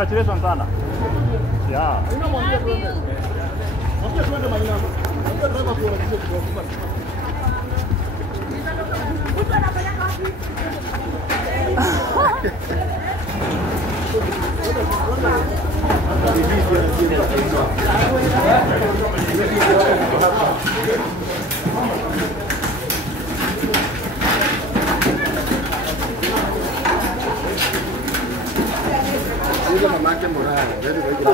Congratulations sana. Yeah. Mamá que morada, ya le voy a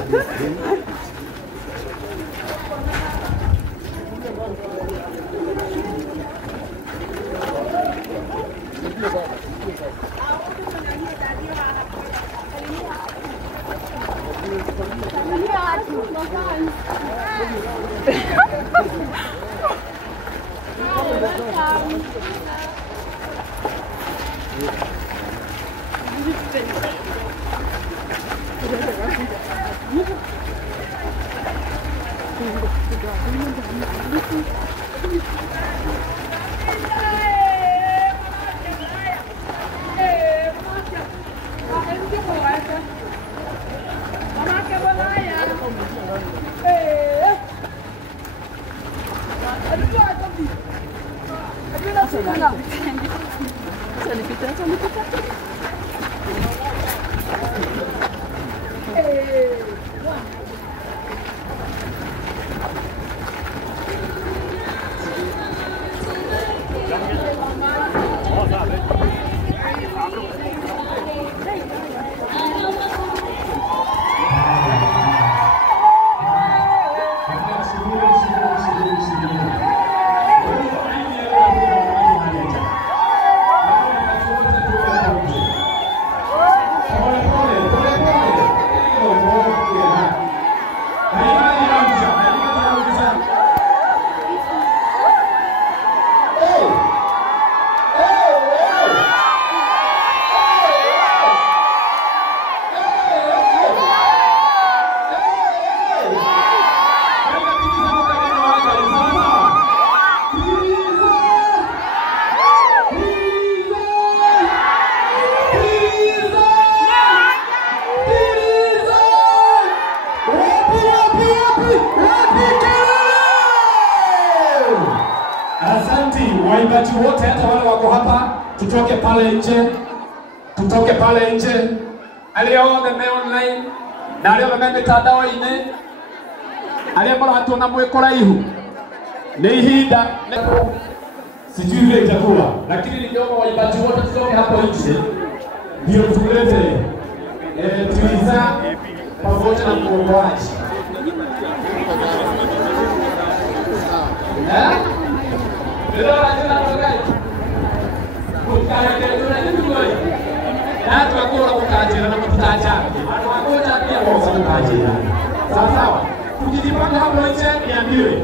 Waimbaji wote hata wale wako hapa tutoke pale nje. Tutoke pale nje. Alio meme online na alio meme mitandao-inĩ. Alio mbona hatuna mwĩkora ihu. Nĩ ihinda sijui vile itakuwa, lakini ningeomba waimbaji wote tutoke hapo nje. Ndio tulete tuliza pamoja na mwongozaji. Ndio lazima tukae. Tukae tunajua. Na tunakuwa kukajira na kutaja. Anakuja pia kwa kukajira. Sawa sawa. Tukijipanga hapo nje niambiwe.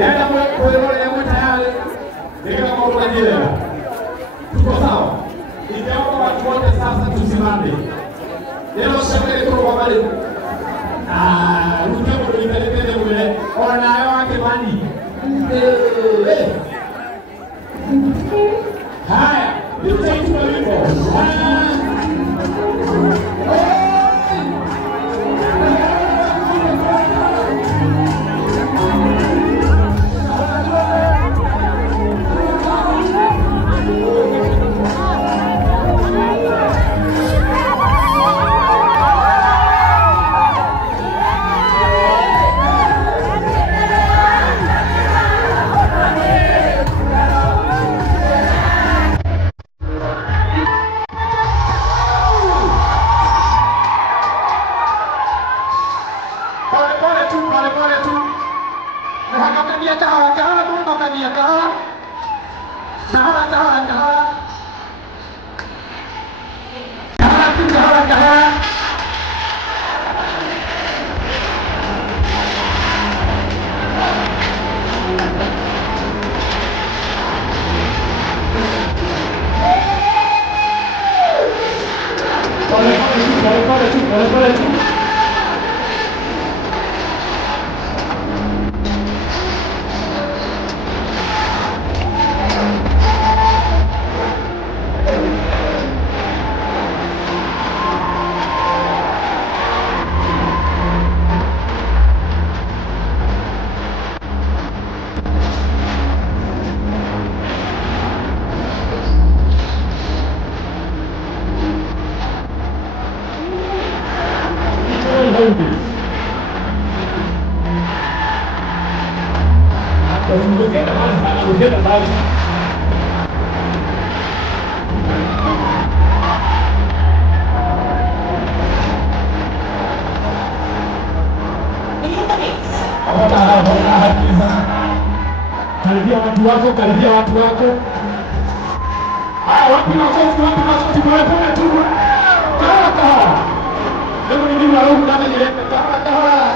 Yaani kwa leo yangu tayari. Ndio kama unajua. Tuko sawa. Ingawa watu wote sasa tusimame. Leo shangwe kwa habari. Rudia kwa ile kule. Ona yake bani. Haya, nitaitwa wimbo. Daudi. Ukienda mbali. Karibia watu wako, karibia watu wako. Wapi makofi pole pole tu. Kaha. Leo ni mara huko ndani ile kaha.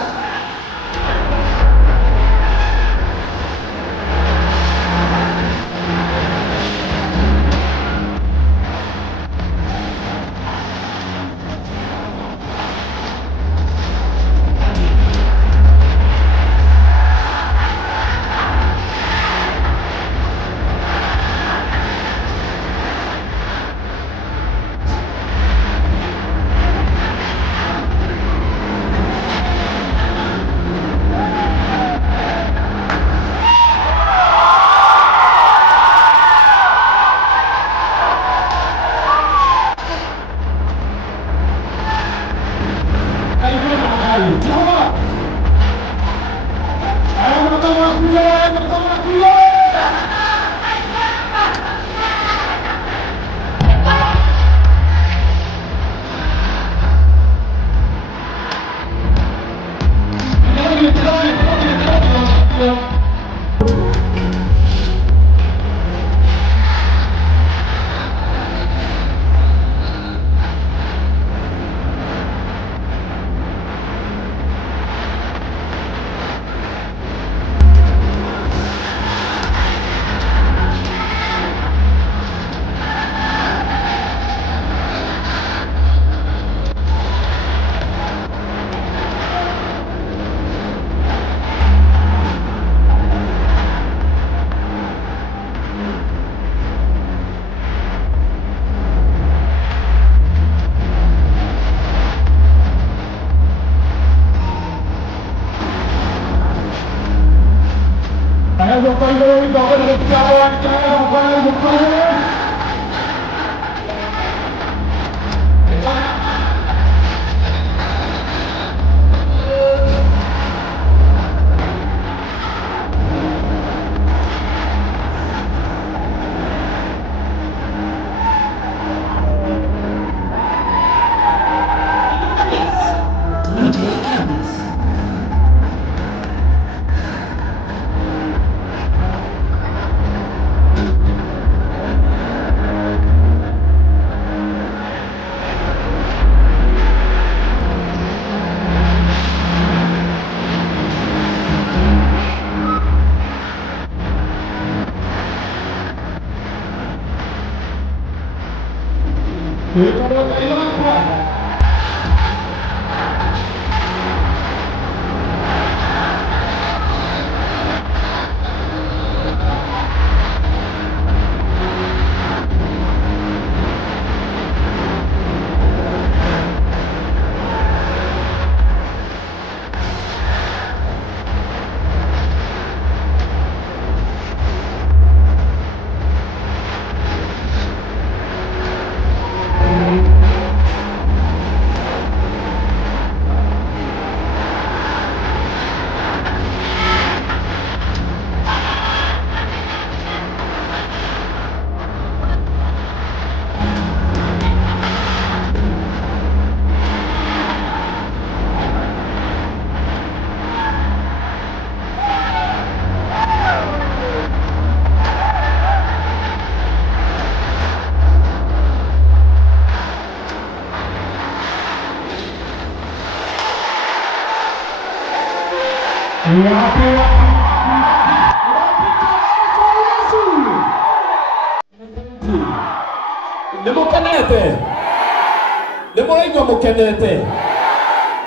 Nemoraigwa mukenete.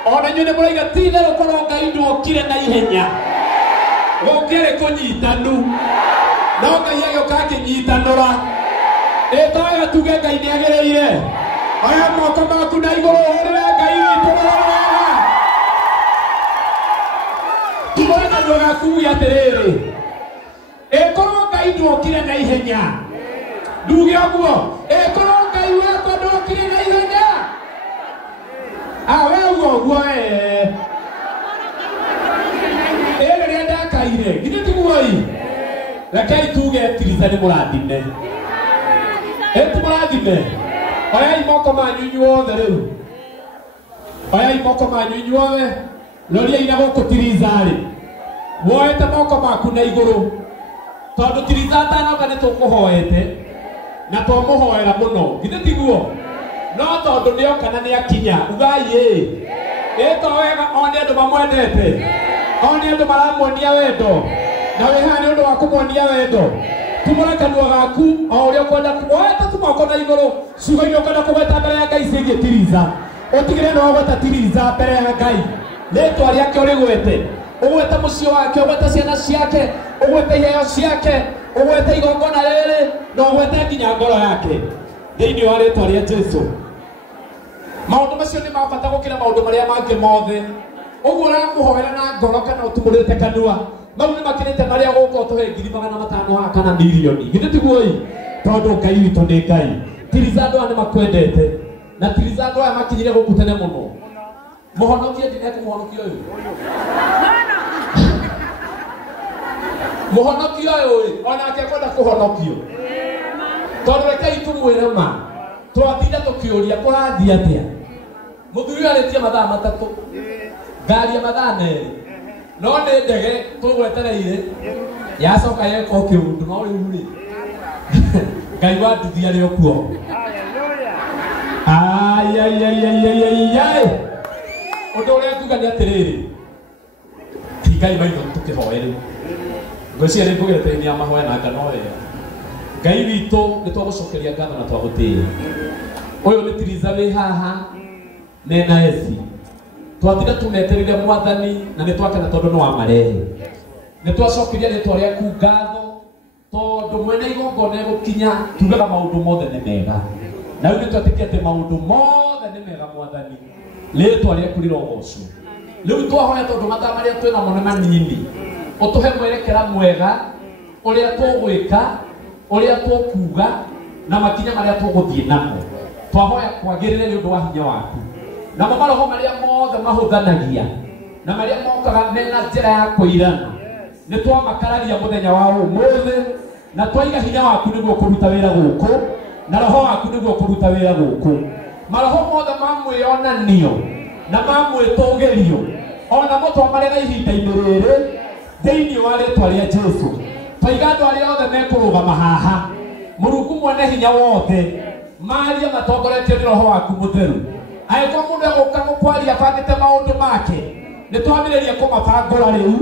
Ona nyu nemoraigwa tithe rukorwo Ngai ndwokire na ihenya. Gukire kunyitanu. No Ngai agioka akinyitanura. Etoya tuge Ngai niagereire. Aya moko maku na iguru hurire Ngai witu wega. Timoina ndoga kuya atiriri. Ekorwo Ngai ndwokire na ihenya. Nduge oguo. Ekorwo Ngai wakwa ndwokire na ihenya. Wewe uguo Rekei tuge tiriza nĩ mũrathime. Eti mũrathime. Oyai moko manyu inyuothe rĩu. Oyai moko manyu inyuothe. Roriai na gũkũ tiriza rĩ. Woete moko maku na igũrũ. Tondũ tiriza atanoka nĩ tũkũhoete. Na twamũhoera mũno. Githĩ tiguo? No tondũ nĩoka na nĩakinya. Ugai ĩ. Ĩto wega o nĩ andũ mamwendete. O nĩ andũ maramuonia wendo. Na wĩ haha nĩ ũndũ wa kũmuonia wendo. Tumũra kanua gaku o ũrĩa ũkwenda woete tũmoko na igũrũ. Ciugo iria ũkwenda kũgweta mbere ya Ngai ciĩgiĩ tiriza. Ũtigĩrĩre nĩ wagweta tiriza mbere ya Ngai. Rĩtwa rĩake ũrĩgwete. Ũgwete mũciĩ wake, ũgwete ciana ciake, ũgwete iheo ciake, ũgwete igongona rĩrĩ, na ũgwete nginya ngoro yake. Thĩinĩ wa rĩtwa rĩa Jesũ. Maũndũ macio nĩ ma bata gũkĩra maũndũ marĩa mangĩ mothe. Ũguo ũramũhoera na ngoro kana ũtumũrĩte kanua. Mau nĩ makĩrĩte marĩa gũkũ tũhe 500 haha kana milioni. Githĩ tiguo ĩ? Tondũ Ngai witũ nĩ Ngai. Tiriza andũ aya nĩ makwendete. Na tiriza andũ aya makinyire gũkũ tene mũno. Mũhonokie ndine kũmũhonokia ũyũ. Mũhonokia ũyũ onake kwenda kũhonokio. Tondũ rekei tũmwĩre ma. Twatinda tũkĩũria kũrathiĩ atĩa. Mũthuri arĩtie mathaa matatũ. Ngari ya mathaa merĩ. No nĩ ndege tũgwetereire. Yacoka yeka kĩũndũ no rĩu rĩ. Ngai wa nduthi arĩ o kuo. Ai ai ai ai ai ai. Ũndũ ũrĩa tuga nĩ atĩrĩrĩ. Ngai maitho tũkĩhoe rĩu. Ngwĩciria nĩ ngũgerete nĩ amahoya na ngano wega. Ngai witũ nĩ twagũcokeria ngatho na twagũtĩĩa. Ũyũ nĩ tiriza wĩ haha mena esi. Twatinda tumetereire Mwathani na nĩ twakena tondũ nĩ wamarehe. Nĩ twacokeria rĩtwa rĩaku ngatho tondũ mwene igongona egũkinya tugaga maũndũ mothe nĩ mega. Na rĩu nĩ twatĩkia atĩ maũndũ mothe nĩ mega Mwathani. Rĩtwa rĩaku rĩrogocwo. Rĩu twahoya tondũ mathaa marĩa twĩna mo nĩ manini. Ũtũhe mwerekera mwega ũrĩa tũgwĩka, ũrĩa tũkuga na makinya marĩa tũgũthiĩ namo. Twahoya kwagĩrĩre nĩ ũndũ wa hinya waku. Na maroho marĩa mothe mahũthanagia na marĩa mokaga mena njĩra ya kũirana. Nĩ twamakararia mũthenya wa ũmũthĩ na twaiga hinya waku nĩguo kũruta wĩra gũkũ na roho waku nĩguo kũruta wĩra gũkũ. Maroho mothe ma mwĩonanio na ma mwĩtũgĩrio ona mũtwamarĩra ihinda-inĩ rĩrĩ thĩinĩ wa rĩtwa rĩa Jesũ. Twaiga andũ arĩa othe mekũrũgama haha. Mũrungu mwene hinya wothe maria matongoretio nĩ roho waku mũtheru. Angĩkorwo mũndũ egũka mũkwaria abangĩte maũndũ make, nĩ twambĩrĩria kũmabangũra rĩu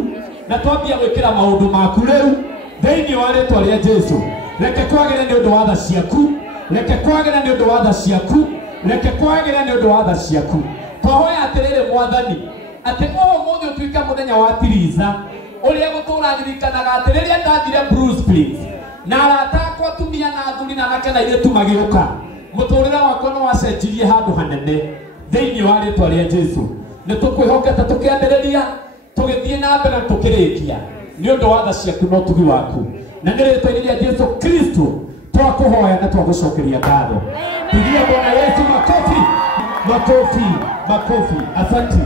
na twambia gwĩkĩra maũndũ maku rĩu thĩinĩ wa rĩtwa rĩa Jesũ. Reke kwagĩre nĩ ũndũ wa tha ciaku, reke kwagĩre nĩ ũndũ wa tha ciaku, reke kwagĩre nĩ ũndũ wa tha ciaku. Twahoya atĩrĩrĩ Mwathani atĩ ũmũthĩ ũtuĩke mũthenya wa tiriza ũrĩa gũtũraririkanaga atĩ rĩrĩa ndathire Bruce Springs na arata akwa atumia na athuri na anake na airĩtu magĩũka, mũtũrĩre wakwa nĩ wacenjirie handũ hanene thĩinĩ wa rĩtwa rĩa Jesũ. Nĩ tũkwĩhokete tũkĩambĩrĩria tũgĩthiĩ na mbere tũkĩrĩkia nĩ ũndũ wa tha ciaku na ũtugi waku. Na nĩ rĩtwa-inĩ rĩa Jesũ Kristo twakũhoya na twagũcokeria ngatho. Pigia Bwana Yesu makofi, makofi, makofi. Asante.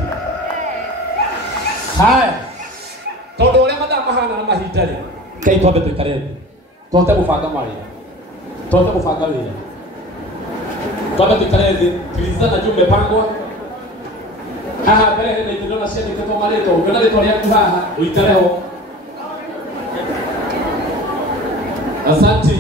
Haya. Tondũ ũrĩa mathaa mahana na mahinda rĩ, kei twambe tũikare thĩ. Tũhote gũbanga mawĩra. Tũhote gũbanga wĩra. Twambe tũikare thĩ, tiriza na juu mmepangwa. Haha mbere hena indo na ciandĩkĩtwo marĩtwa, ũngĩona rĩtwa rĩaku haha, ũikare ho. Asante.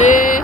Eh.